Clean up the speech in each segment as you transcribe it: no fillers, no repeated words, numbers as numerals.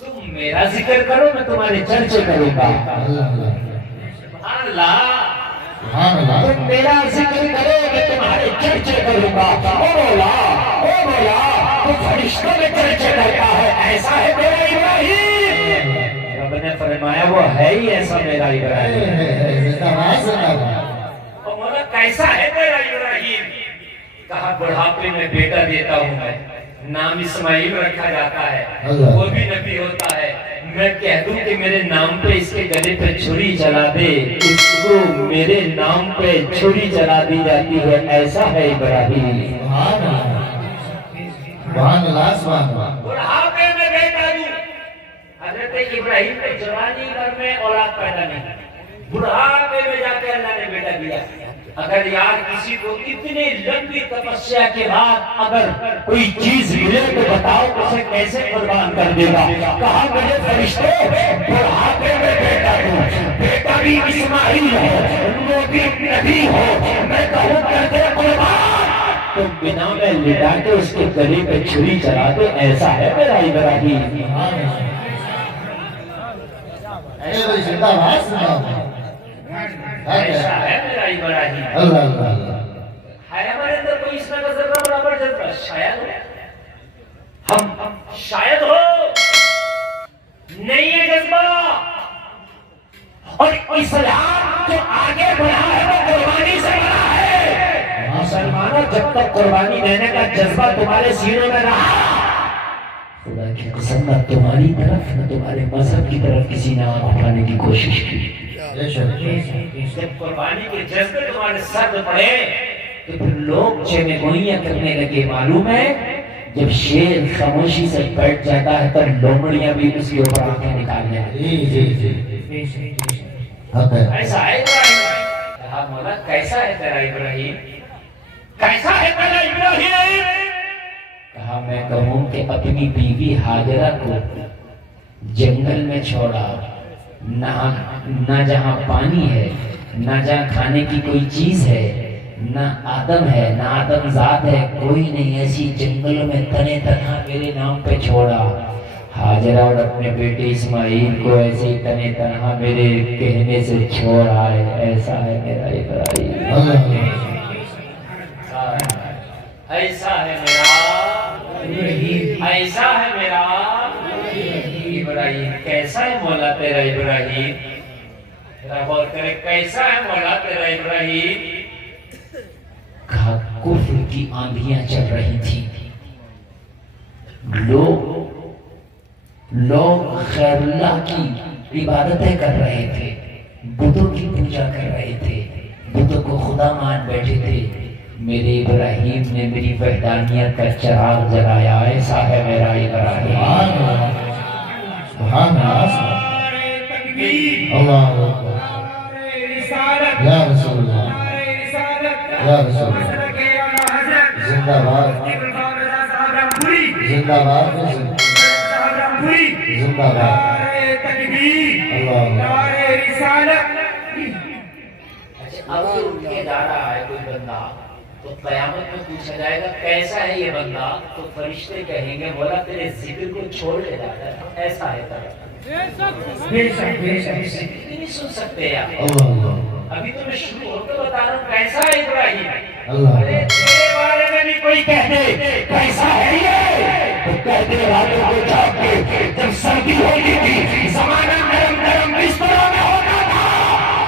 تم میرا ذکر کرو میں تمہارے چرچے کروں گا. سبحان اللہ. تم میرا ذکر کرو میں تمہارے چرچے کروں گا. او مولا او مولا تو فرشتوں میں چرچے کرتا ہے. ایسا ہے میرا ابراہیم. رب نے فرمایا وہ ہے ہی ایسا میرا ابراہیم. او مولا کیسا ہے میرا ابراہیم؟ کہا بڑھاپے میں بیٹا دیتا ہوں میں. نام اسماعیل رکھا جاتا ہے. وہ بھی نبی ہوتا ہے. میں کہہ دوں کہ میرے نام پہ اس کے گلے پہ چھری چلا دے, اس کو میرے نام پہ چھری چلا دی جاتی ہے. ایسا ہے ابراہیم. بڑھاپے میں بیٹا دوں. حضرت ابراہیم نے جوانی گھر میں اولاد پیدا نہیں, بڑھاپے میں جا کے اللہ نے بیٹا دیا. اگر یار کسی کو اتنی لمبی تپسیا کے بعد اگر کوئی چیز ملے تو بتاؤ اسے کیسے قربان کر دے گا. کہا میرے فرشتے بڑھاپے میں بیٹا دوں. بیٹا بھی اسماعیل ہو, وہ بھی نبی ہو, میں کہوں کر دے قربان تو بنا میں لٹا کے اس کے گلے پہ چھری چلا دے. ایسا ہے میرا ابراہیم. ایسا ہے میرا ابراہیم. ہے ہمارے اندر کوئی اس میں کا ذرہ برابر جذبہ؟ شاید ہو, ہم شاید ہو نہیں ہے جذبہ. اور اسلام جو آگے بڑھا ہے وہ قربانی سے بڑھا ہے. مسلمانوں جب تک قربانی دینے کا جذبہ تمہارے سینوں میں رہا, خدا کی قسم نہ تمہاری طرف نہ تمہارے مذہب کی طرف کسی نے آنکھ اٹھانے کی کوشش کی. جب قربانی کے جذبے تمہارے سر پڑے تو پھر لوگ چینے گوئیاں کرنے لگے. معلوم ہے جب شیر خاموشی سے بیٹھ جاتا ہے تو لومڑیاں بھی اس کے اوپر آنکھیں نکالنے لگتی. ایسا ہے ابراہیم. کہا مولا کیسا ہے تیرا ابراہیم؟ کیسا ہے تیرا ابراہیم؟ کہا میں کہوں کہ اپنی بیوی ہاجرہ کو جنگل میں چھوڑا, نہ جہاں پانی ہے, نہ جہاں کھانے کی کوئی چیز ہے, نہ آدم ہے, نہ آدم ذات ہے, کوئی نہیں. ایسی جنگلوں میں تنے تنہا میرے نام پہ چھوڑا. ہاجرہ اور اپنے بیٹے اسماعیل کو ایسے تنے تنہا میرے کہنے سے چھوڑا ہے. ایسا ہے میرا ابراہیم. ایسا ہے میرا, ایسا ہے میرا ابراہیم. کیسا ہے مولا تیرا ابراہیم؟ ذرا غور کرے کیسا ہے مولا تیرا ابراہیم؟ کہا کفر کی آندھیاں چل رہی تھی, لوگ خیر اللہ کی عبادتیں کر رہے تھے, بتوں کی پوجا کر رہے تھے, بتوں کو خدا مان بیٹھے تھے. میرے ابراہیم نے میری وحدانیت کا چراغ جلایا. ایسا ہے میرا ابراہیم. اللہ یا رسول اللہ, یا رسول اللہ, زندہ باد, زندہ باد, زندہ باد. اب جو اٹھ کے جا رہا ہے کوئی بندہ تو قیامت میں پوچھا جائے گا کیسا ہے یہ بندہ, تو فرشتے کہیں گے مولا تیرے ذکر کو چھوڑ کے جا رہا ہے. ایسا ہے تیرا. نہیں سن سکتے یار. ابھی تو میں شروع ہو کے بتا رہا ہوں کیسا ہے ابراہیم. ارے تیرے بارے میں بھی کوئی کہہ دے کیسا ہے یہ, تو کہہ دے راتوں کو جاگ کے جب سردی ہوتی تھی, زمانہ نرم نرم بستروں میں ہوتا تھا,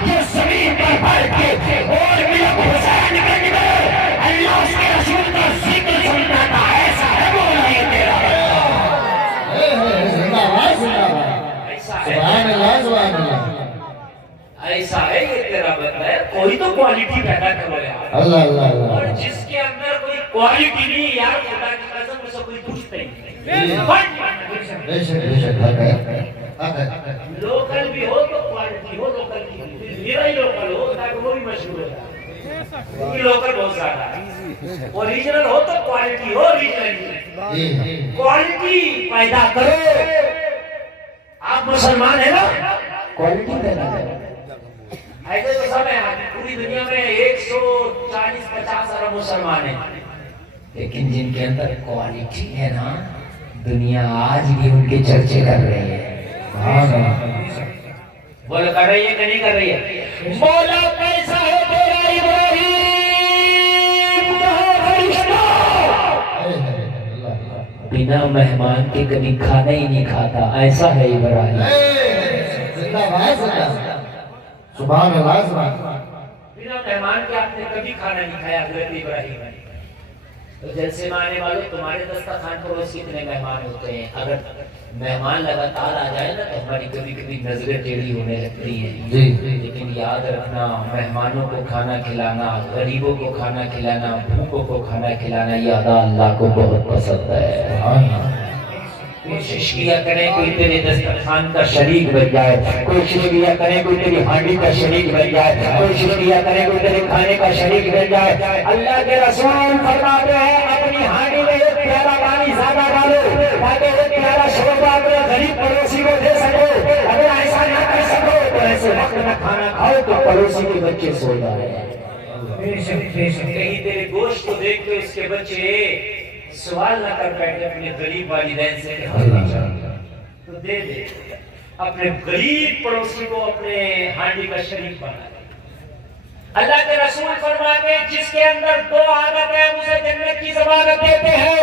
یہ زمین پر بیٹھ کے اور بھی حسین بن گئے, اللہ اس کے رسول کا ذکر سنتا تھا. ایسا ہے مولا یہ تیرا ایسا ہے یہ تیرا بندہ ہے. کوئی تو کوالٹی پیدا کرو یار. اور جس کے اندر کوئی کوالٹی نہیں یار, خدا کی قسم اسے کوئی پوچھتا ہی نہیں. لوکل بھی ہو تو کوالٹی ہو, لوکل کی میرا ہی لوکل ہو تاکہ وہ بھی مشہور ہو جائے. لوکل بہت زیادہ ہے. اوریجنل ہو تو کوالٹی ہو, اوریجنل کوالٹی پیدا کرو. آپ مسلمان ہیں نا, کوالٹی پیدا کرو. ایسے تو سب ہیں پوری دنیا میں 140-50 ارب مسلمان ہیں, لیکن جن کے اندر کوالٹی ہے نا, دنیا آج بھی ان کے چرچے کر رہی ہے. بولو کر رہی ہے کہ نہیں کر رہی ہے؟ مولا کیسا ہے تیرا ابراہیم کہاں فرشتہ بنا مہمان کے کبھی کھانا ہی نہیں کھاتا، ایسا ہے ابراہیم. سبحان اللہ. بنا مہمان کے آپ نے کبھی کھانا نہیں کھایا حضرت ابراہیم. تو جلسے میں آنے والے تمہارے دسترخوان پر روز کتنے مہمان ہوتے ہیں؟ اگر مہمان لگاتار آ جائے نا تو ہماری کبھی کبھی نظریں ٹیڑھی ہونے لگتی ہیں. لیکن یاد رکھنا، مہمانوں کو کھانا کھلانا، غریبوں کو کھانا کھلانا، بھوکوں کو کھانا کھلانا یہ ادا اللہ کو بہت پسند ہے. کوشش کیا کریں کوئی تیرے دسترخوان کا شریک بن جائے، کوشش کیا کریں کوئی تیری ہانڈی کا شریک بن جائے، کوشش کیا کریں کوئی تیرے کھانے کا شریک بن جائے. اللہ کے رسول فرماتے ہیں اپنی ہانڈی میں ایک پیالہ پانی زیادہ ڈالو تاکہ ایک پیالہ شوربہ اپنے غریب پڑوسی کو دے سکو. اگر ایسا نہ کر سکو تو ایسے وقت میں کھانا کھاؤ تو پڑوسی کے بچے سو جائے. کہیں تیرے گوشت کو دیکھ کے اس کے بچے سوال نہ کر بیٹھے اپنے غریب والدین سے تو دے دے. اپنے غریب پڑوسی کو اپنے ہانڈی کا شریک بنا دے. اللہ کے رسول فرماتے ہیں جس کے اندر دو عادت ہے اسے جنت کی ضمانت دیتے ہیں.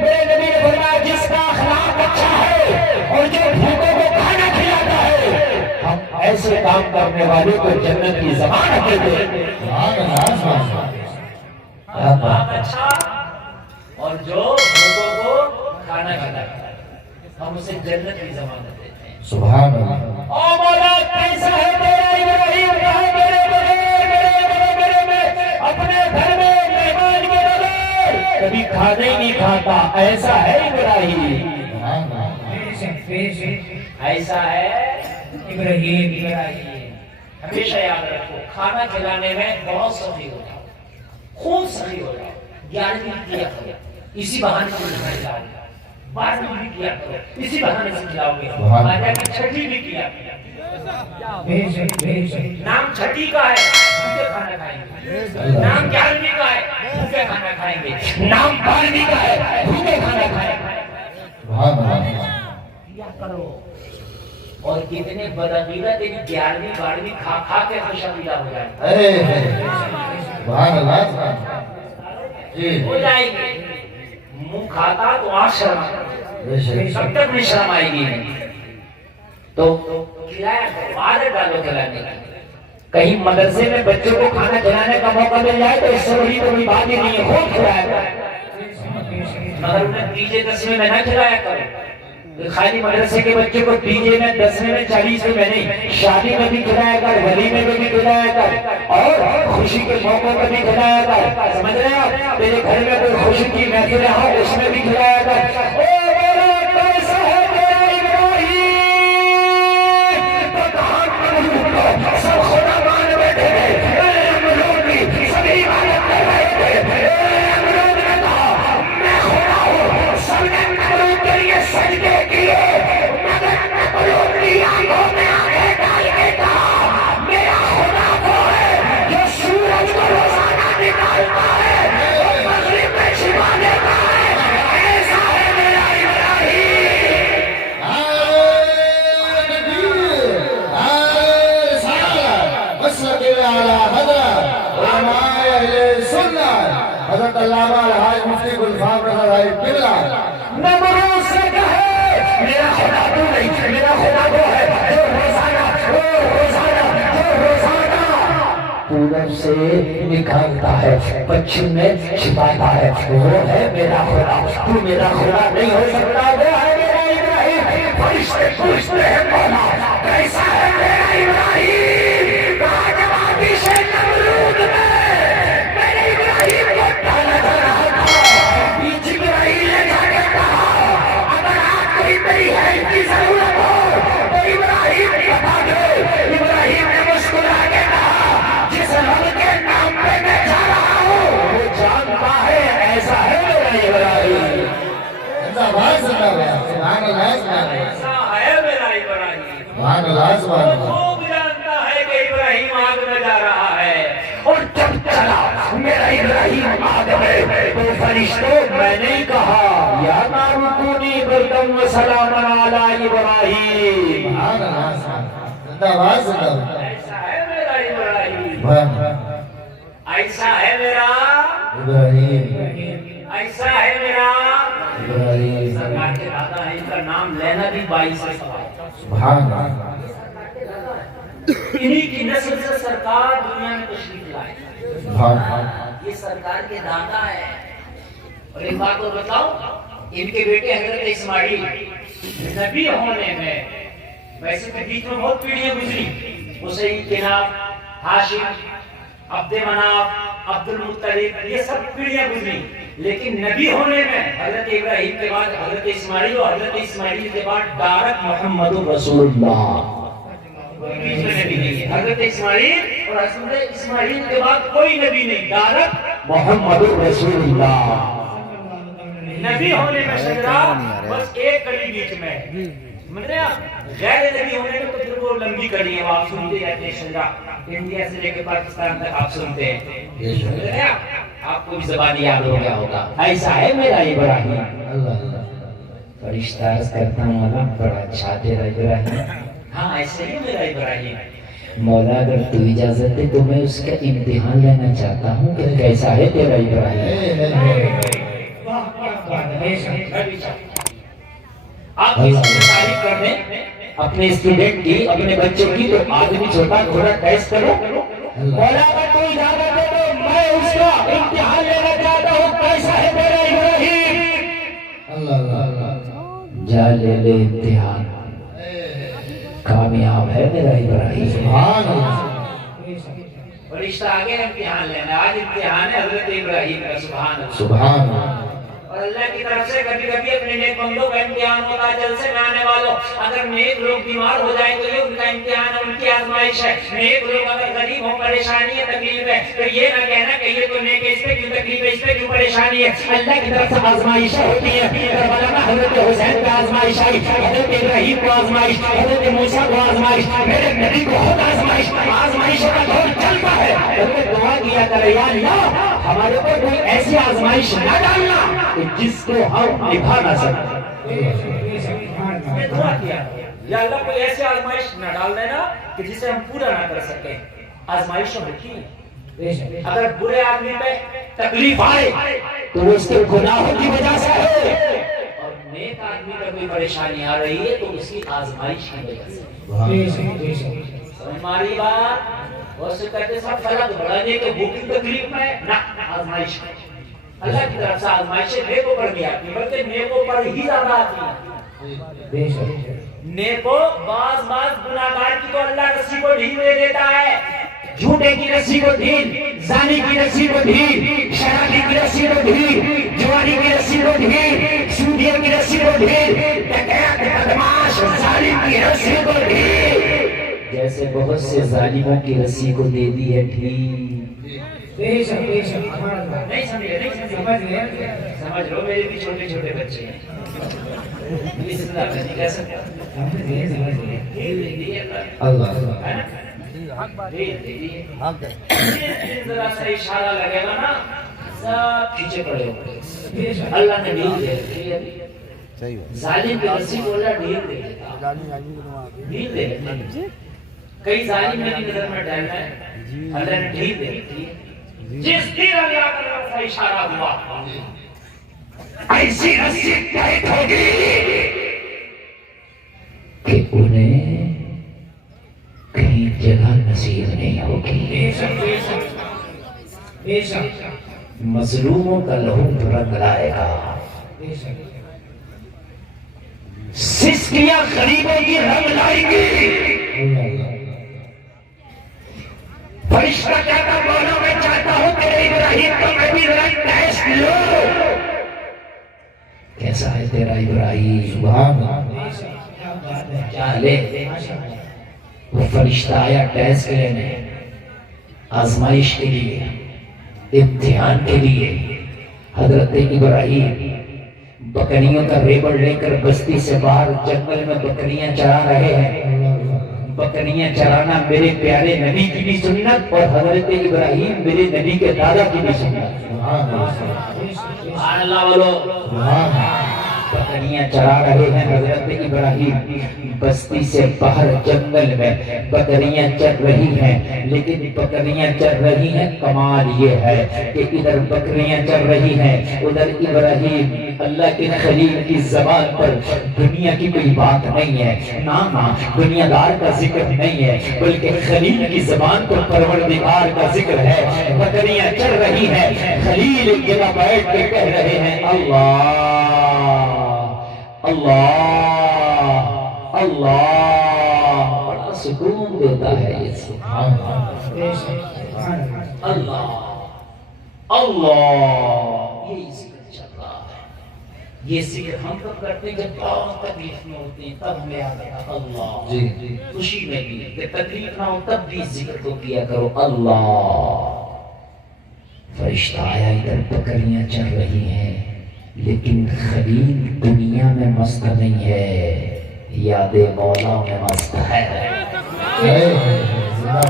میرے نبی نے فرمایا جس کا اخلاق اچھا ہے اور جو بھوکوں کو کھانا کھلاتا ہے، ہم ایسے کام کرنے والے کو جنت کی ضمانت دیتے ہیں. اچھا اور جو بھوکوں کو کھانا کھلاتا ہے ہم اسے جنت کی ضمانت دیتے ہیں. سبحان اللہ. او مولا کیسا ہے تیرا ابراہیم کہاں میرے اپنے گھر میں مہمان کے بغیر کبھی کھانا ہی نہیں کھاتا، ایسا ہے ابراہیم. ایسا ہے ابراہیم. ہمیشہ یاد رکھو کھانا کھلانے میں بہت سخی ہو جاؤ، خوب سخی ہو جاؤ. 11ویں کیا کرو اسی بہانے سے کھانا کھلاؤ گے، 12ویں بھی کیا کرو اسی بہانے سے کھلاؤ گے، آجا کی 6ویں بھی کیا کرو. نام 6 کا ہے بھوکے کھانا کھائیں گے، نام 11ویں کا ہے بھوکے کھانا کھائیں گے، نام 12ویں کا ہے بھوکے کھانا کھائیں گے. کیا کرو. اور کتنے بدعقیدہ تیری 11ویں 12ویں کھا کھا کے خوشامدہ ہو جائے ہو جائیں گے. منہ کھاتا تو آنکھ شرم سب تک میں شرم آئے گی. تو کھلایا کرو، عادت ڈالو کھلانے کی. کہیں مدرسے میں بچوں کو کھانا کھلانے کا موقع مل جائے تو اس سے بڑی کوئی بات ہی نہیں ہے، خوب کھلایا کرو. مگر انہیں تیجے 10ویں میں نہ کھلایا کرو. خالی مدرسے کے بچے کو تیجے میں 10ویں میں 40ویں میں نہیں، شادی میں بھی کھلایا کر، ولیمے میں بھی کھلایا کر اور خوشی کے موقع پر بھی کھلایا کر. سمجھ رہے ہو؟ تیرے گھر میں کوئی خوشی کی محفل ہو اس میں بھی کھلایا کر. سب خدا مان بیٹھے تھے، سبھی عبادت کر رہے تھے. امرود نے کہا میں خدا ہوں. سب نے امرود کے لیے سجدے کیے مگر امرود کی آنکھوں میں آنکھیں ڈال کے کہا میرا خدا وہ ہے جو سورج کو روزانہ نکالتا ہے اور مغرب میں چھپا دیتا ہے. ایسا ہے میرا حضرت علامہ الحاج مفتی گلفام رضا بھائی قبلہ نمرود سے کہے میرا خدا تو نہیں، میرا خدا وہ ہے جو روزانہ پورب سے نکالتا ہے پچھم میں چھپاتا ہے. وہ ہے میرا خدا. تو میرا خدا نہیں ہو سکتا، وہ ہے میرا ابراہیم. فرشتے پوچھتے ہیں مولا کیسا ہے میرا ابراہیم؟ کہا جوابی سے نمرود میں میرے ابراہیم کو ڈالا جا رہا تھا. جبرائیل نے جا کے کہا اگر آپ کوئی میری ہیلپ کی ضرورت ہو تو ابراہیم بتا دو. ابراہیم نے مسکرا کے کہا جس رب کے نام پہ میں جا رہا ہوں وہ جانتا ہے. ایسا ہے میرا ابراہیم. ایسا ہے میرا ابراہیم. خوب جانتا ہے کہ ابراہیم آگ میں جا رہا ہے. اور جب چلا میرا ابراہیم آگ میں تو فرشتوں میں نے کہا یا نارکونی بردم و سلاما علی ابراہیم. سبحان اللہ زندہ باد زندہ باد. ایسا ہے میرا ابراہیم، سبحان ایسا ہے میرا ابراہیم ایسا ہے میرا ابراہیم. سرکار کے دادا ہے، ان کا نام لینا بھی باعث ہے ثواب. سبحان اللہ. انہی کی نسل سے سرکار دنیا میں تشریف لائے. سبحان اللہ. یہ سرکار کے دادا ہے. اور ایک بات اور بتاؤ، ان کے بیٹے حضرت اسماعیل نبی ہونے میں ویسے تو بیچ میں بہت پیڑھیاں گزری، حسین کے نام، ہاشم، عبد مناف، عبد المطلب، یہ سب پیڑھیاں گزری، لیکن نبی ہونے میں حضرت ابراہیم کے بعد حضرت اسماعیل اور حضرت اسماعیل کے بعد ڈائریکٹ محمد رسول اللہ. کوئی بیچ میں نبی نہیں ہے. حضرت اسماعیل اور حضرت اسماعیل کے بعد کوئی نبی نہیں، ڈائریکٹ محمد رسول اللہ. نبی ہونے میں شجرا بس ایک کڑی بیچ میں ہے. سمجھ رہے ہیں آپ؟ غیر نبی ہونے میں تو پھر وہ لمبی کڑی ہے، وہ آپ سنتے رہتے ہیں. شجرا انڈیا سے لے کے پاکستان تک آپ سنتے ہیں. سمجھ رہے ہیں آپ کو بھی زبان یاد ہو گیا ہوگا. ایسا ہے میرا ابراہیم. اللہ فرشتہ عرض کرتا ہوں اللہ بڑا اچھا تیرا ابراہیم. ہاں ایسے ہی میرا ابراہیم. مولا اگر تو اجازت دے تو میں اس کا امتحان لینا چاہتا ہوں کہ کیسا ہے تیرا ابراہیم. آپ اس کی تعریف کر دیں اپنے اسٹوڈنٹ کی، اپنے بچے کی، تو آدمی چھوٹا تھوڑا ٹیسٹ کرو. مولا اگر تو اجازت دے تو میں اس کا امتحان لینا چاہتا ہوں کیسا ہے میرا ابراہیم. اللہ. جا لے لے امتحان، کامیاب ہے میرا ابراہیم. سبحان اللہ. فرشتہ آگے امتحان لینا. آج امتحان ہے حضرت ابراہیم کا. سبحان اللہ. سبحان اللہ. اور اللہ کی طرف سے کبھی کبھی اپنے نیک بندوں کا امتحان ہوتا ہے. جلسے میں آنے والوں اگر نیک لوگ بیمار ہو جائیں تو یہ ان کا امتحان ہے، ان کی آزمائش ہے. نیک لوگ اگر غریب ہوں، پریشانی ہے، تکلیف ہے، تو یہ نہ کہنا کہ یہ تو نیک ہے، اس پہ کیوں تکلیف ہے، اس پہ کیوں پریشانی ہے. اللہ کی طرف سے آزمائشیں ہوتی ہیں. کربلا میں حضرت حسین کو آزمائش آئی، حضرت ابراہیم کو آزمائش، حضرت موسیٰ کو آزمائش، میرے نبی کو خود آزمائش. آزمائشوں کا دور چلتا ہے. حضرت دعا کیا کرے یا اللہ ہمارے اوپر کوئی ایسی آزمائش نہ ڈالنا کہ جس کو ہم نبھا نہ سکیں. یہ دعا کیا یا اللہ کوئی ایسی آزمائش نہ ڈال دینا کہ جسے ہم پورا نہ کر سکیں. آزمائشوں ہوتی ہیں. اگر برے آدمی پہ تکلیف آئے تو وہ اس کے گناہوں کی وجہ سے ہے، اور نیک آدمی پہ کوئی پریشانی آ رہی ہے تو اس کی آزمائش کی وجہ سے. سمجھ ماری بات؟ بہت سے کہتے سب فرق بڑھانے کے بھوکی تکلیف میں نہ، آزمائش میں. اللہ کی طرف سے آزمائشیں نیکوں پر بھی آتی ہیں، بلکہ نیکوں پر ہی زیادہ آتی ہیں. نیکوں بعض گناہگار کی تو اللہ رسی کو ڈھیل دے دیتا ہے. جھوٹے کی رسی کو ڈھیل، زانی کی رسی کو ڈھیل، شرابی کی رسی کو ڈھیل، جوانی کی رسی کو ڈھیل، سودیوں کی رسی کو ڈھیل، ڈکیت بدماش ظالم کی رسی کو ڈھیل. جیسے بہت سے ظالموں کی رسی کو دے دی ہے ڈھیل. نہیں سمجھ لو، میرے بھی چھوٹے چھوٹے بچے ہیں. اللہ. ذرا سا اشارہ لگے گا نا سب پیچھے پڑے ہوئے. اللہ نے ڈھیل دے دی. ظالم کی رسی کو اللہ ڈھیل دے دیتا، ڈھیل دے دیتا. کئی ظالم میری نظر میں ڈال رہے ہیں، اللہ نے ڈھیل دے دی. جس دن اللہ کا طرف سے اشارہ ہوا ایسی رسی ٹائٹ ہوگی کہ انہیں کہیں جگہ نصیب نہیں ہوگی. مظلوموں کا لہو رنگ لائے گا، سسکیاں غریبوں کی رنگ لائیں گی. فرشتہ کہتا مولا میں چاہتا ہوں تیرے ابراہیم کا میں بھی رنگ ٹیسٹ لوں. کیسا ہے تیرا ابراہیم؟ سبحان اللہ. کیا لے؟ وہ فرشتہ آیا ٹیسٹ لینے، آزمائش کے لیے، امتحان کے لیے. حضرت ابراہیم بکریوں کا ریبڑ لے کر بستی سے باہر جنگل میں بکریاں چرا رہے ہیں. بکریاں چرانا میرے پیارے نبی کی بھی سنت اور حضرت ابراہیم میرے نبی کے دادا کی بھی سنت. سبحان اللہ والو. بکریاں چرا رہے ہیں حضرت ابراہیم بستی سے باہر جنگل میں بکریاں چر رہی ہیں لیکن بکریاں چر رہی ہیں کمال یہ ہے کہ ادھر بکریاں چر رہی ہیں ادھر ابراہیم اللہ کے خلیل کی زبان پر دنیا کی کوئی بات نہیں ہے نہ دنیا دار کا ذکر نہیں ہے بلکہ خلیل کی زبان پر پروردگار کا ذکر ہے بکریاں چر رہی ہیں خلیل ایک جگہ بیٹھ کے کہہ رہے ہیں اللہ اللہ اللہ بڑا سکون دیتا ہے یہ سبحان اللہ اللہ یہ ذکر چل رہا ہے یہ ذکر ہم کب کرتے ہیں جب بہت تکلیف میں ہوتے ہیں تب ہمیں آ گیا اللہ خوشی میں بھی کہ تکلیف نہ ہو تب بھی ذکر کو کیا کرو اللہ فرشتہ آیا ادھر بکریاں چل رہی ہیں لیکن خلیل دنیا میں مست نہیں ہے یاد مولا میں مست ہے دنیا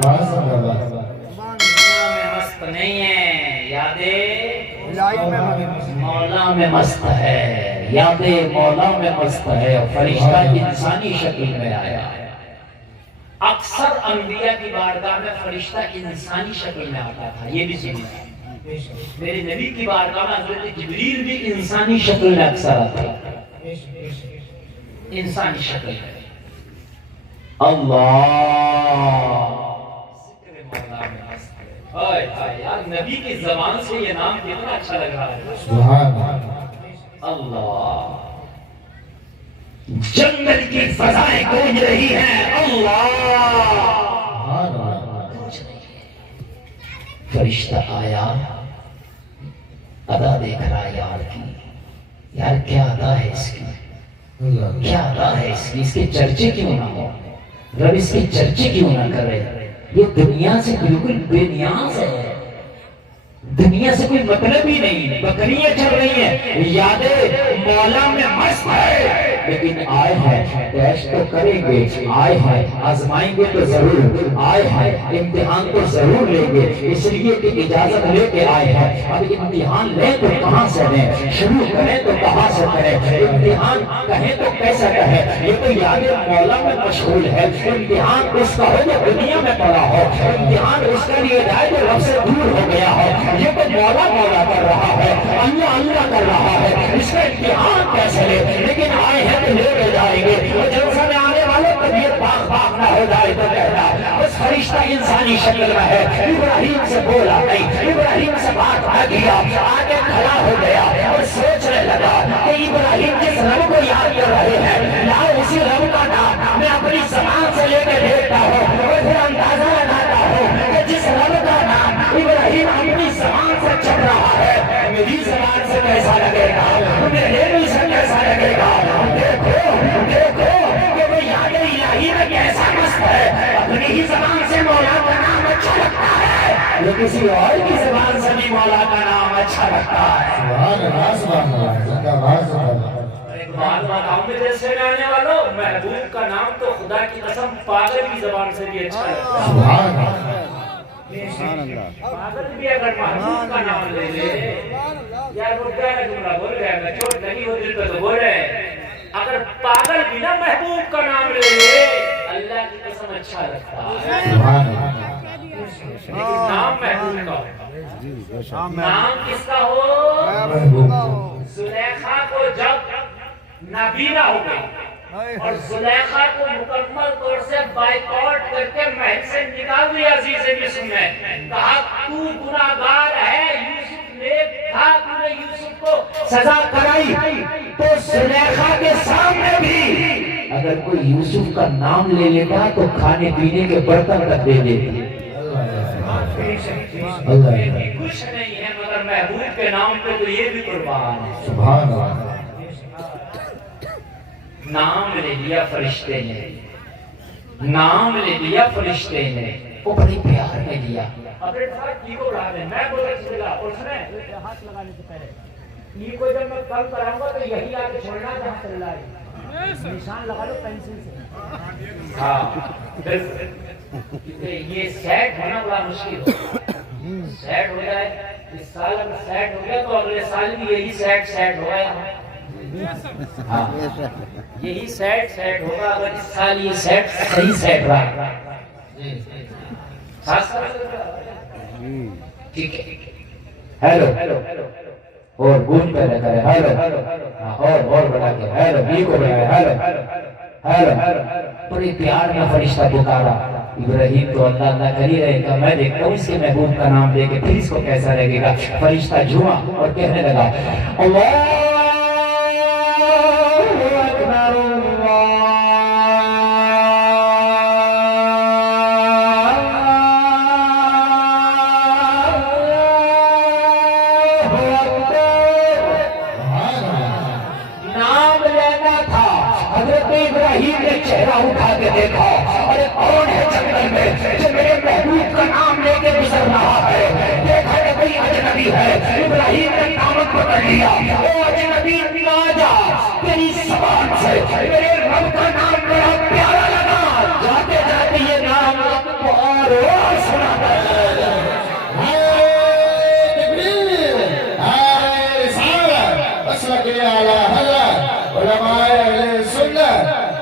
میں مست نہیں ہے یاد مولا میں مست ہے یاد مولا میں مست ہے فرشتہ انسانی شکل میں آیا اکثر انبیاء کی بارگاہ میں فرشتہ انسانی شکل میں آتا تھا یہ بھی سنی میرے نبی کی بارگاہ میں حضرت جبریل بھی انسانی شکل میں اکثر آتا ہے انسانی شکل میں اللہ ذکر مولا میں مست ہے ہائے ہائے یار نبی کی زبان سے یہ نام کتنا اچھا لگ رہا ہے سبحان اللہ جنگل کی فضائیں گونج رہی ہیں اللہ فرشتہ آیا ادا دیکھ رہا یار کی یار کیا ادا ہے اس کی کیا ادا ہے اس کی اس کے چرچے کیوں نہ ہو رب اس کے چرچے کیوں نہ کرے یہ دنیا سے بالکل بے نیاز ہے دنیا سے کوئی مطلب ہی نہیں بکریاں چل رہی ہیں یاد مولا میں مست ہے لیکن آئے ہیں ٹیسٹ تو کریں گے آئے ہیں آزمائیں گے تو ضرور آئے ہیں امتحان تو ضرور لیں گے اس لیے کہ اجازت لے کے آئے ہیں اب امتحان لیں تو کہاں سے لیں شروع کریں تو کہاں سے کریں امتحان کہیں تو کیسا کہیں یہ تو یاد مولا میں مشغول ہے امتحان اس کا ہو جو دنیا میں پڑا ہو امتحان اس کا لیے جائے جو رب سے دور ہو گیا ہو یہ تو مولا مولا کر رہا ہے اللہ اللہ کر رہا ہے اس کا امتحان کیسے لے لیکن آئے ہیں تو لے کے جائیں گے اور جلسہ میں آنے والے طبیعت باغ باغ نہ ہو جائے تو کہنا اس فرشتہ انسانی شکل میں ہے ابراہیم سے بولا نہیں ابراہیم سے بات نہ کیا آگے کھڑا ہو گیا اور سوچنے لگا کہ ابراہیم جس رب کو یاد کر رہے ہیں لاؤ اسی رب کا نام میں اپنی زبان سے لے کے دیکھتا ہوں اور پھر اندازہ لگاتا ہوں کہ جس رب کا نام ابراہیم اپنی زبان سے چل رہا ہے میری زبان سے کیسا لگے گا میرے دل سے کیسا لگے گا دیکھو دیکھو کہ وہ یاد الہی میں کیسا مست ہے اپنی ہی زبان سے مولا کا نام اچھا لگتا ہے یہ کسی اور کی زبان سے بھی مولا کا نام اچھا لگتا ہے سبحان اللہ سبحان اللہ زندہ باد زندہ باد ایک بات بتاؤں میں جیسے رہنے والوں محبوب کا نام تو خدا کی قسم پاگل کی زبان سے بھی اچھا لگتا ہے سبحان اللہ پاگل بھی اگر محبوب کا نام لے لے یار وہ کیا ہے جملہ بول گیا میں چوٹ لگی ہو دل پہ تو بول رہے اگر پاگل بھی نہ محبوب کا نام لے لے اللہ کی قسم اچھا لگتا ہے سبحان اللہ لیکن نام محبوب کا ہو نام کس کا ہو محبوب زلیخا کو جب نابینا ہو گئی اور زلیخا کو مکمل طور سے بائیکاٹ کر کے محل سے نکال دیا عزیز مصر نے کہا تو گناہگار ہے یوسف نے کہا تو نے یوسف کو سزا کرائی تو زلیخا کے سامنے بھی اگر کوئی یوسف کا نام لے لیتا تو کھانے پینے کے برتن تک دے دیتی کچھ نہیں ہے مگر محبوب کے نام پہ تو یہ بھی قربان ہے سبحان اللہ نام لے لیا فرشتے نے نام لے لیا فرشتے نے وہ بڑی پیار میں لیا اپنے ساتھ کی کو بڑھا دیں میں بولے چلا اور سنیں ہاتھ لگانے سے پہلے یہ کو جب میں کل کراؤں گا تو یہی آگے چھوڑنا جہاں چل رہا ہے نشان لگا لو پینسل سے ہاں یہ سیٹ ہونا بڑا مشکل ہو سیٹ ہو جائے اس سال اگر سیٹ ہو گیا تو اگلے سال بھی یہی سیٹ ہو گیا ہاں یہی سیٹ ہوگا اگر اس سال یہ سیٹ صحیح سیٹ رہا. ٹھیک ہے. ہیلو اور گونج پہ رکھا ہے. ہیلو اور بڑھا کے ہیلو بی کو بڑھا ہے. ہیلو بڑی پیار میں فرشتہ پکارا. ابراہیم تو اللہ اللہ کر ہی رہے گا. میں دیکھتا ہوں اس کے محبوب کا نام لے کے پھر اس کو کیسا لگے گا. فرشتہ جھوما اور کہنے لگا اللہ چہرہ اٹھا کے دیکھا. ارے کون ہے جنگل میں جو میرے محبوب کا نام لے کے گزر رہا ہے؟ دیکھا کہ کوئی اجنبی ہے. ابراہیم نے دامن پکڑ لیا. او اجنبی نہ جا, تیری زبان سے میرے رب کا نام بڑا پیارا لگا. جاتے جاتے یہ نام اور سنا گیا.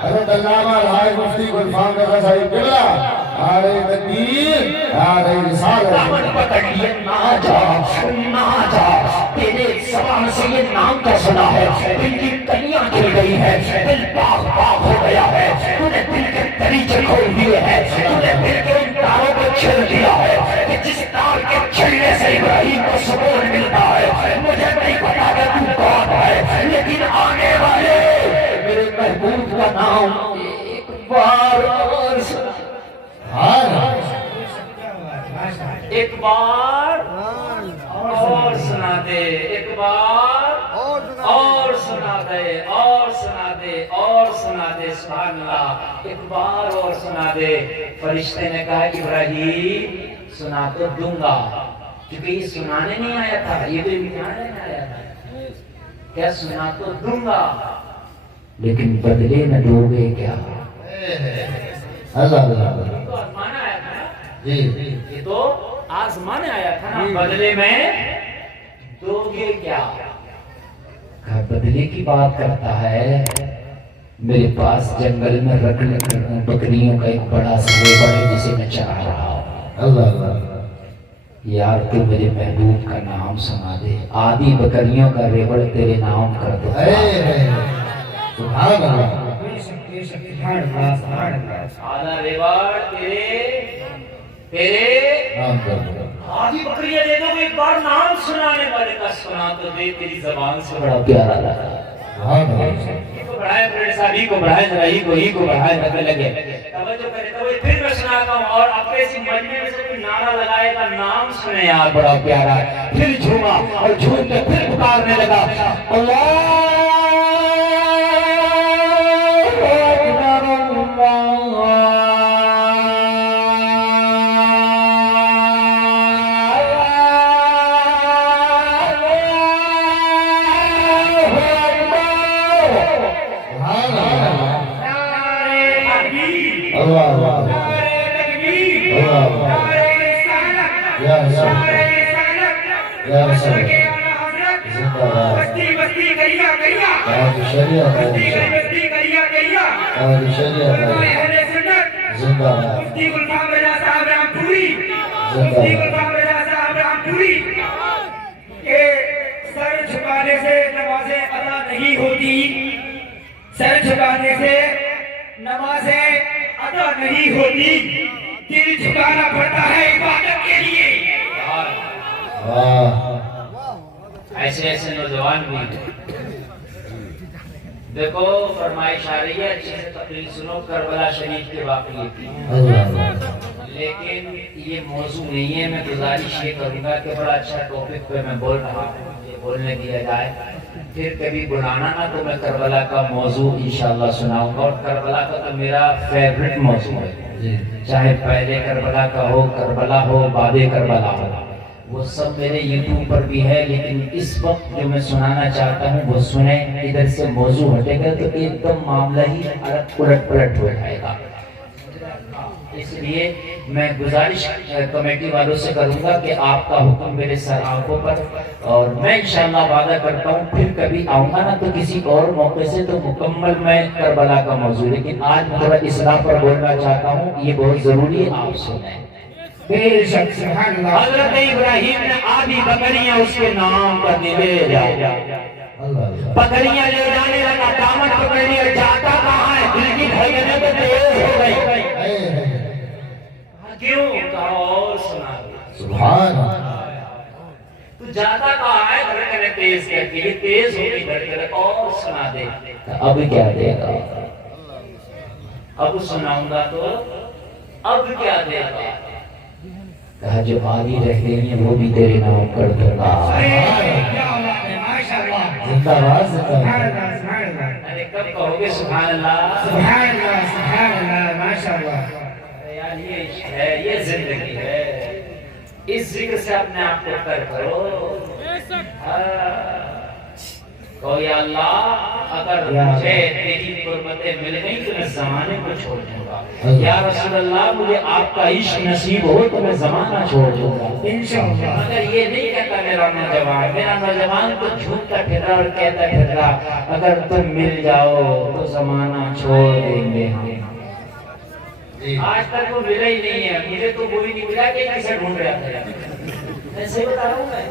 حضرت علامہ الحاج مفتی گلفام رضا صاحب قبلہ آرے تکبیر آرے رسالت. دامن پکڑ لیے نہ جا تیرے زبان سے یہ نام کا سنا ہے. دل کی کلیاں کھل گئی ہے, دل باغ ہو گیا ہے. تو نے دل کے دریچے کھول دیے ہیں. تو نے دل کے ان تاروں کو چھل دیا ہے کہ جس تار کے چھلنے سے ابراہیم کو سکون ملتا ہے. مجھے نہیں پتا کہ تو کون ہے, لیکن آنے والے میرے محبوب کا نام ایک بار اور سنا دے. ایک بار اور سنا دے, اور سنا دے, اور سنا دے. سبحان اللہ. ایک بار اور سنا دے. فرشتے نے کہا ابراہیم سنا تو دوں گا, کیونکہ یہ سنانے نہیں آیا تھا, یہ بھی مٹانے نہیں آیا تھا. کیا سنا تو دوں گا, لیکن بدلے میں دو گے کیا؟ اللہ تو آزمانے آیا تھا نا. یہ تو آزمانے آیا تھا نا. بدلے میں دو گے کیا؟ بدلے کی بات کرتا ہے. میرے پاس جنگل میں رکھنے بکریوں کا ایک بڑا سریبڑ ہے جسے میں چرا رہا ہوں. اللہ یار تو میرے محبوب کا نام سنا دے. آدھی بکریوں کا ریبڑ تیرے نام کر دو. سبحان اللہ. آدھا ریبڑ تیرے نام کر دو. آدھی بکریاں دے دو. ایک بار نام سنانے والے کا سنا تو دے. تیری زبان سے بڑا پیارا لگا. بڑھائے بڑھائے صاحبی کو بڑھائے ذرائی کو ہی کو بڑھائے لگے لگے. توجہ کرے تو پھر میں سناتا ہوں اور اپنے سی مجمع میں سے کوئی نعرہ لگائے گا نام سنے یار بڑا پیارا ہے. پھر جھوما اور جھوم کے پھر پکارنے لگا اللہ سر جھکانے سے نمازیں ادا نہیں ہوتی. سر جھکانے سے نمازیں ادا نہیں ہوتی. دل جھکانا پڑتا ہے عبادت کے لیے. ایسے ایسے نوجوان بھی دیکھو. فرمائش آ رہی ہے اچھے سے تقریر سنو. کربلا شریف کے واقعے کی, لیکن یہ موضوع نہیں ہے. میں گزارش یہ کروں گا کہ بڑا اچھا ٹاپک پہ میں بول رہا ہوں, یہ بولنے دیا جائے. پھر کبھی بلانا نا تو میں کربلا کا موضوع انشاءاللہ سناؤں گا. اور کربلا کا تو میرا فیورٹ موضوع ہے, چاہے پہلے کربلا کا ہو, کربلا ہو, بعد کربلا ہو, وہ سب میرے یوٹیوب پر بھی ہے. لیکن اس وقت جو میں سنانا چاہتا ہوں وہ سنیں. ادھر سے موضوع ہٹے گا تو ایک دم معاملہ ہی الٹ پلٹ ہو جائے گا. اس لیے میں گزارش کمیٹی والوں سے کروں گا کہ آپ کا حکم میرے سر آنکھوں پر، اور میں انشاءاللہ وعدہ کرتا ہوں پھر کبھی آؤں گا نا تو کسی اور موقع سے تو مکمل میں کربلا کا موضوع، لیکن آج میں تھوڑا اصلاح پر بولنا چاہتا ہوں، یہ بہت ضروری ہے، آپ سنیں۔ بے شک سبحان اللہ۔ حضرت ابراہیم نے آدھی بکریاں اس کے نام پر لے جا، بکریاں لے جانے لگا، دامن پکڑ لیا، جاتا کہاں ہے؟ دل کی دھڑکنیں تو تیز ہو گئی۔ کیوں؟ اور سنا سبحان تو جاتا کہاں ہے؟ دھڑکنیں تیز کہتی ہے، تیز ہو گئی دھڑکنیں، اور سنا دے۔ اب کیا دے گا؟ اب سناؤں گا تو اب کیا دے گا؟ کہا جو آدھی رہ گئی ہیں وہ بھی تیرے نام کر دوں گا۔ زندہ باد زندہ باد۔ ارے کب کہو گے سبحان اللہ؟ سبحان اللہ سبحان اللہ ماشاءاللہ۔ یار یہ عشق ہے، یہ زندگی ہے، اس ذکر سے اپنے آپ کو کر کرو۔ کہو یا اللہ اگر مجھے تیری قربتیں مل گئی تو میں زمانے کو چھوڑ دوں گا، یا رسول اللہ مجھے آپ کا عشق نصیب ہو تو میں زمانہ چھوڑ دوں گا انشاءاللہ۔ مگر یہ نہیں کہتا میرا نوجوان تو جھوٹتا پھر رہا اور کہتا پھر رہا اگر تم مل جاؤ تو زمانہ چھوڑ دیں گے ہم۔ آج تک وہ ملا ہی نہیں ہے، مجھے تو وہی نہیں ملا کہ کسے ڈھونڈ رہا تھا، ایسے بتا رہا ہوں میں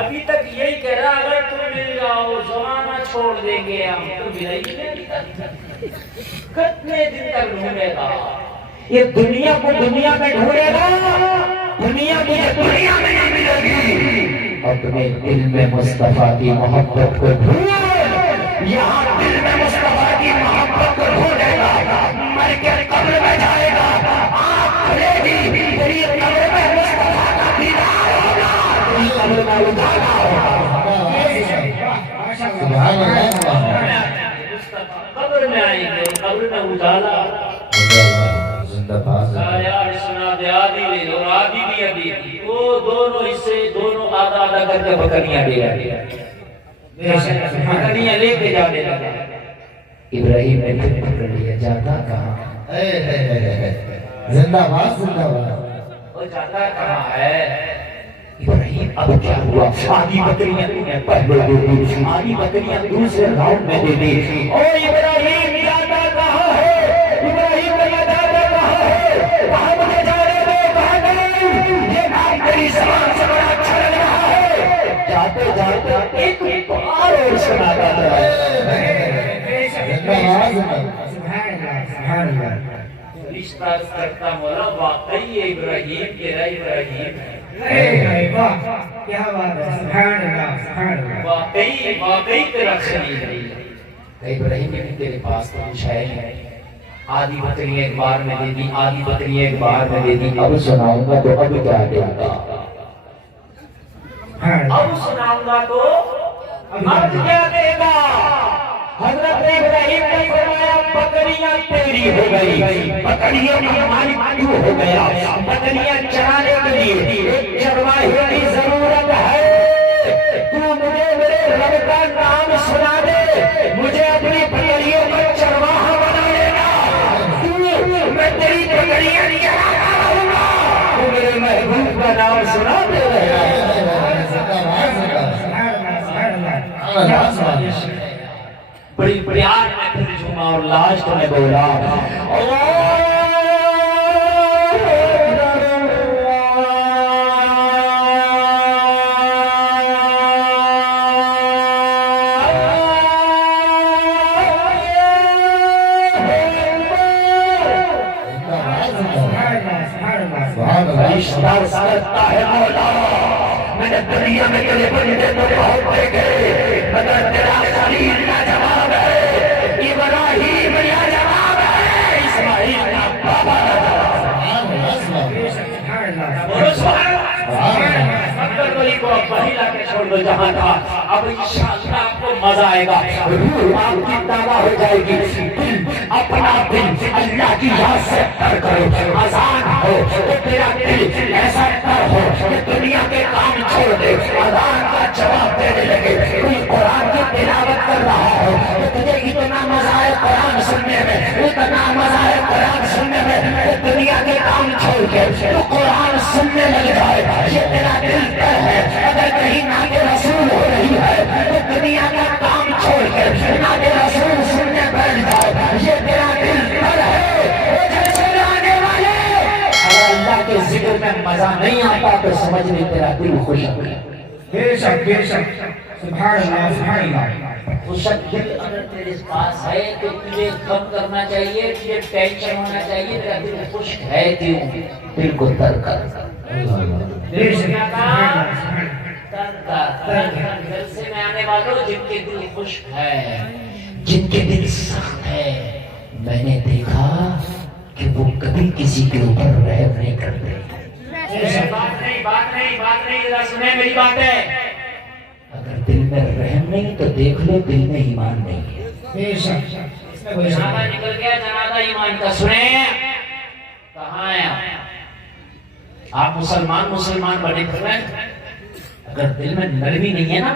ابھی تک یہی کہہ رہا اگر تم مل جاؤ زمانہ چھوڑ دیں گے ہم، تو ملا ہی نہیں ہے۔ کتنے دن تک ڈھونڈے گا یہ دنیا کو؟ دنیا میں ڈھونڈے گا، دنیا مجھے دنیا میں نہیں ملے گی۔ اپنے دل میں مصطفیٰ کی محبت کو ڈھونڈ، یہاں دل میں مصطفیٰ کی محبت کو ڈھونڈے گا، مر کے قبر میں جائے گا، آنکھ کھلے گی تیری قبر میں مصطفیٰ کا دیدار ہوگا، تیری قبر میں اجالا ہوگا۔ سبحان اللہ۔ قبر میں آئیں گے، قبر میں اجالا۔ زندہ باد۔ یار سنا دے آدھی لے اور آدھی بھی ابھی تھی، وہ دونوں حصے دونوں آدھا آدھا کر کے بکریاں لے آئے، بکریاں لے کے جانے لگا۔ ابراہیم نے پھر پکڑ لیا، جاتا کہاں؟ زندہ باد زندہ باد۔ وہ جاتا کہاں ہے؟ ابراہیم اب کیا ہوا؟ آدھی بکریاں پہلے دے دی، آدھی بکریاں دوسرے راؤنڈ میں دے دی۔ او ابراہیم جاتا کہاں ہے؟ ابراہیم کا جاتا کہاں ہے؟ کہاں مجھے جانے دو، کہاں نہیں؟ یہ نام تیری زبان سے بڑا اچھا لگ رہا ہے۔ جاتے جاتے ایک بار اور سناتا تھا۔ زندہ باد زندہ باد۔ سبحان اللہ سبحان اللہ۔ رشتہ کرتا مولا واقعی ابراہیم تیرا ابراہیم ہے، واہ کیا بات ہے، سبحان اللہ سبحان اللہ۔ واقعی تیرا خلیل ہے۔ ابراہیم نے تیرے پاس کچھ ہے؟ آدھی بکریاں ایک بار میں دے دی، آدھی بکریاں ایک بار میں دے دی۔ اب سناؤں گا تو اب کیا دے گا؟ اب سناؤں گا تو اب کیا دے گا؟ حضرت ابراہیم نے فرمایا بکریاں تیری ہو گئی، بکریاں ہماری کیوں ہو گیا؟ بکریاں چرانے کے لیے ایک چرواہے کی ضرورت ہے، تو مجھے میرے رب کا نام سنا دے، مجھے اپنی بکریوں کا چرواہا بنا لینا، میں تیری بکریاں چراتا رہوں گا، تو میرے محبوب کا نام سنا دے رہا ہے۔ بڑی پیار میں پھر جھوما اور لاسٹ میں بولا رشتہ کرتا ہے مولا، میں نے دنیا میں تیرے بندے تو بہت دیکھے مگر تیرا خلیل کا جواب ہے، ابراہیم کا جواب ہے، اسماعیل کا بابا کا جواب ہے۔ بولو سبحان اللہ۔ مکر ولی کو اب وہی لا کے چھوڑ دو جہاں تھا، اب انشاءاللہ آپ کو مزہ آئے گا، روح آپ کی تازہ ہو جائے گی، دل اپنا دل اللہ کی یاد سے تر کرو، اذان ہو تو تیرا دل ایسا تر ہو کہ دنیا کے کام چھوڑ دے، اذان کا جواب دینے لگے، کوئی قرآن کی تلاوت کر رہا ہو تو تجھے اتنا مزہ آئے قرآن سننے میں، اتنا مزہ آئے قرآن سننے میں، دنیا کے تو قرآن سننے لگ جائے. یہ تیرا دل پر ہے. اگر کہیں نعت رسول ہو رہی ہے تو دنیا کا کام چھوڑ کر نعت رسول سننے بیٹھ جائے. یہ تیرا دل پر ہے. وہ جیسے آنے والے اگر اللہ کے ذکر میں مزہ نہیں آتا تو سمجھ لے تیرا دل خوش ہو گیا. بے شک سبحان اللہ سبحان اللہ. خوش دل اگر تیرے پاس ہے تو تجھے غم کرنا چاہیے, تجھے ٹینشن ہونا چاہیے. تیرا دل خوش ہے کیوں؟ دل کو ترک کر. بے شک گھر سے میں آنے والوں جن کے دل خوش ہے, جن کے دل سخت ہے, میں نے دیکھا کہ وہ کبھی کسی کے اوپر رحم نہیں کرتے. بات نہیں ذرا سنیں میری بات ہے. اگر دل میں رحم نہیں تو دیکھ لو دل میں ایمان نہیں ہے. بے شک جنازہ نکل گیا, جنازہ ایمان کا. سنیں کہاں ہے آپ مسلمان بنے پھر رہے ہیں. اگر دل میں نرمی نہیں ہے نا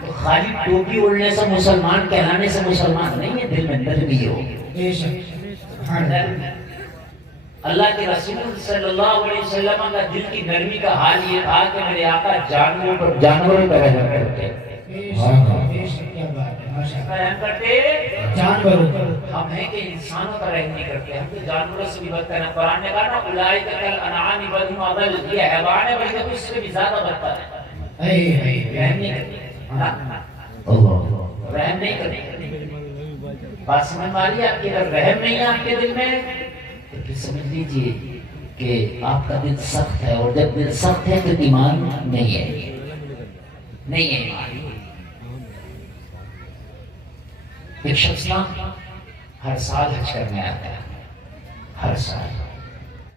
تو خالی ٹوپی اڑنے سے مسلمان کہلانے سے مسلمان نہیں ہے. دل میں نرمی ہو. بے شک سبحان اللہ. اللہ کے رسول صلی اللہ علیہ وسلم کا دل کی نرمی کا حال یہ تھا کہ میرے آقا جانوروں پر رحم کرتے. بے شک کیا بات ہے ماشاءاللہ. رحم کرتے جانوروں پر. ہم ہیں کہ انسانوں پر رحم نہیں کرتے, ہم تو جانوروں سے بھی بدتر ہیں. قرآن نے کہا نا اولئک کالانعام بل هم اضل. یہ حیوان ہے بلکہ اس سے بھی زیادہ بدتر ہے. رحم نہیں کرتے, رحم نہیں کرتے. بات سمجھ میں آ رہی ہے آپ کی؟ اگر رحم نہیں ہے آپ کے دل میں تو پھر سمجھ لیجئے کہ آپ کا دل سخت ہے, اور جب دل سخت ہے تو ایمان نہیں ہے. ایمان. ایک شخص نا ہر سال حج کرنے آتا ہے, ہر سال